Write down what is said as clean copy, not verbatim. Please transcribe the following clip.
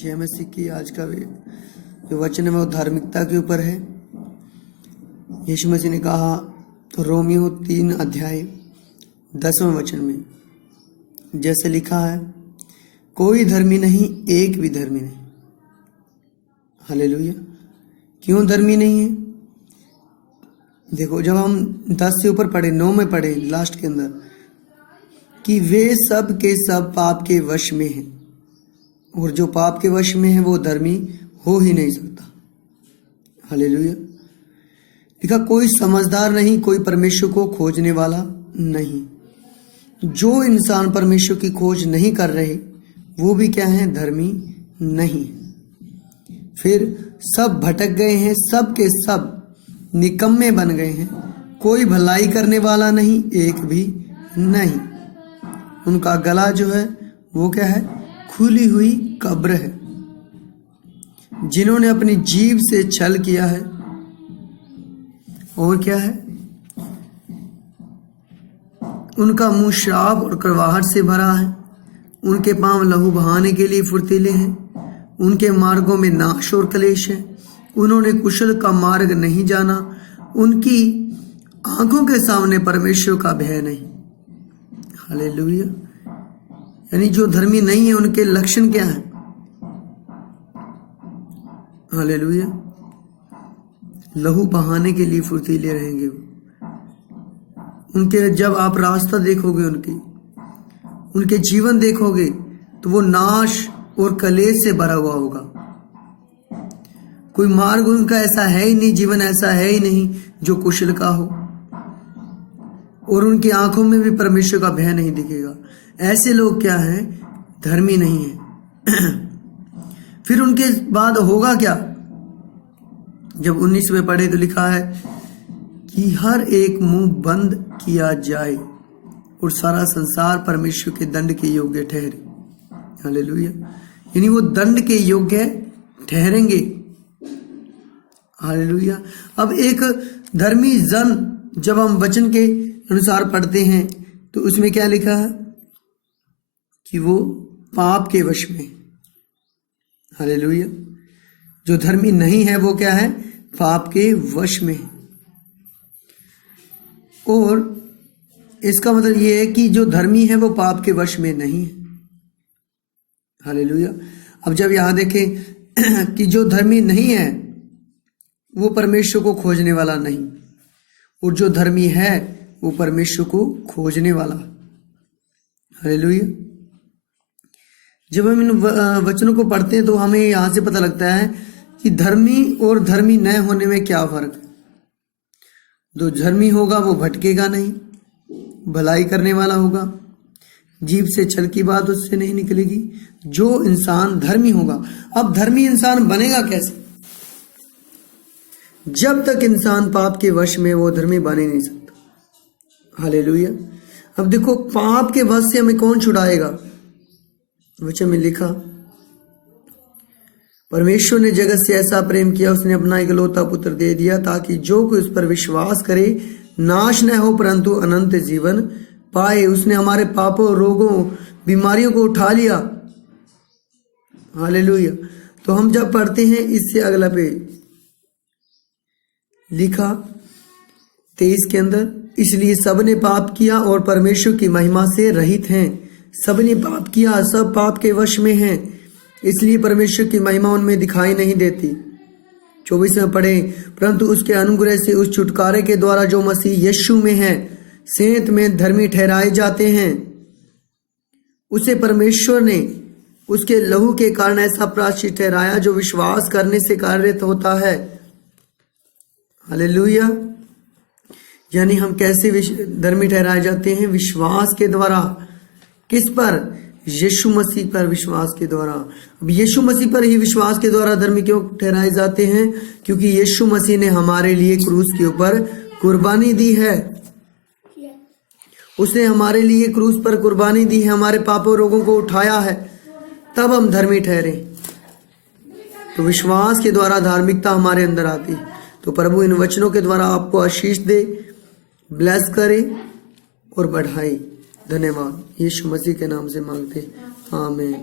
जय मसीह की। आज का जो वचन है वो धार्मिकता के ऊपर है। यीशु मसीह ने कहा तो रोमियो 3 अध्याय 10वें वचन में जैसे लिखा है, कोई धर्मी नहीं, एक भी धर्मी नहीं। हालेलुया। क्यों धर्मी नहीं है? देखो, जब हम 10 से ऊपर पढ़े, 9 में पढ़े लास्ट के अंदर कि वे सब के सब पाप के वश में हैं, और जो पाप के वश में है वो धर्मी हो ही नहीं सकता। हालेलुया। लिखा, कोई समझदार नहीं, कोई परमेश्वर को खोजने वाला नहीं। जो इंसान परमेश्वर की खोज नहीं कर रहे वो भी क्या है? धर्मी नहीं। फिर सब भटक गए हैं, सब के सब निकम्मे बन गए हैं, कोई भलाई करने वाला नहीं, एक भी नहीं। उनका गला जो है वो क्या है? खुली हुई कब्र है। जिन्होंने अपनी जीभ से छल किया है, और क्या है? उनका मुंह श्राप और कड़वाहट से भरा है। उनके पांव लहू बहाने के लिए फुर्तीले हैं। उनके मार्गों में नाश और क्लेश है। उन्होंने कुशल का मार्ग नहीं जाना। उनकी आंखों के सामने परमेश्वर का भय नहीं। हालेलुया। यानी जो धर्मी नहीं है उनके लक्षण क्या है? हालेलुया। लहू बहाने के लिए फुर्तीले रहेंगे वो। उनके जब आप रास्ता देखोगे, उनके जीवन देखोगे तो वो नाश और कलेश से भरा हुआ होगा। कोई मार्ग उनका ऐसा है ही नहीं, जीवन ऐसा है ही नहीं जो कुशल का हो, और उनकी आंखों में भी परमेश्वर का भय नहीं दिखेगा। ऐसे लोग क्या हैं? धर्मी नहीं है। फिर उनके बाद होगा क्या? जब 19 में पढ़े तो लिखा है कि हर एक मुंह बंद किया जाए और सारा संसार परमेश्वर के दंड के योग्य ठहरे। हालेलुया। यानी वो दंड के योग्य ठहरेंगे। हालेलुया। अब एक धर्मी जन जब हम वचन के अनुसार पढ़ते हैं तो उसमें क्या लिखा है कि वो पाप के वश में। हालेलुया। जो धर्मी नहीं है वो क्या है? पाप के वश में। और इसका मतलब ये है कि जो धर्मी है वो पाप के वश में नहीं है। हालेलुया। अब जब यहां देखें कि जो धर्मी नहीं है वो परमेश्वर को खोजने वाला नहीं, और जो धर्मी है वो परमेश्वर को खोजने वाला। हालेलुया। जब हम इन वचनों को पढ़ते हैं तो हमें यहां से पता लगता है कि धर्मी और धर्मी न होने में क्या फर्क है। जो धर्मी होगा वो भटकेगा नहीं, भलाई करने वाला होगा, जीभ से छल की बात उससे नहीं निकलेगी। जो इंसान धर्मी होगा, अब धर्मी इंसान बनेगा कैसे? जब तक इंसान पाप के वश में, वो धर्मी बन ही नहीं सकता। हालेलुया। अब देखो, पाप के वश से हमें कौन छुड़ाएगा? वचन में लिखा, परमेश्वर ने जगत से ऐसा प्रेम किया, उसने अपना इकलौता पुत्र दे दिया ताकि जो कोई उस पर विश्वास करे नाश न हो परंतु अनंत जीवन पाए। उसने हमारे पापों, रोगों, बीमारियों को उठा लिया। हालेलुया। तो हम जब पढ़ते हैं इससे अगला पे लिखा 23 के अंदर, इसलिए सबने पाप किया और परमेश्वर की महिमा से रहित हैं। सबने पाप किया, सब पाप के वश में हैं, इसलिए परमेश्वर की महिमा उनमें दिखाई नहीं देती। 24 में पढ़े, परंतु उसके अनुग्रह से उस छुटकारे के द्वारा जो मसीह यीशु में है सेंत में धर्मी ठहराए जाते हैं। उसे परमेश्वर ने उसके लहू के कारण ऐसा प्रायश्चित ठहराया जो विश्वास करने से कार्यरत होता है। हालेलुया। यानी हम कैसे धर्मी ठहराए जाते हैं? विश्वास के द्वारा। किस पर? यीशु मसीह पर विश्वास के द्वारा। अब यीशु मसीह पर ही विश्वास के द्वारा धर्मी क्यों ठहराए जाते हैं? क्योंकि यीशु मसीह ने हमारे लिए क्रूस के ऊपर कुर्बानी दी है। उसने हमारे लिए क्रूस पर कुर्बानी दी है, हमारे पापों रोगों को उठाया है, तब हम धर्मी ठहरे। तो विश्वास के द्वारा धार्मिकता हमारे अंदर आती है। तो प्रभु इन वचनों के द्वारा आपको आशीष दे, ब्लेस करे और बढ़ाए। धन्यवाद। यीशु मसीह के नाम से मांगते, आमीन।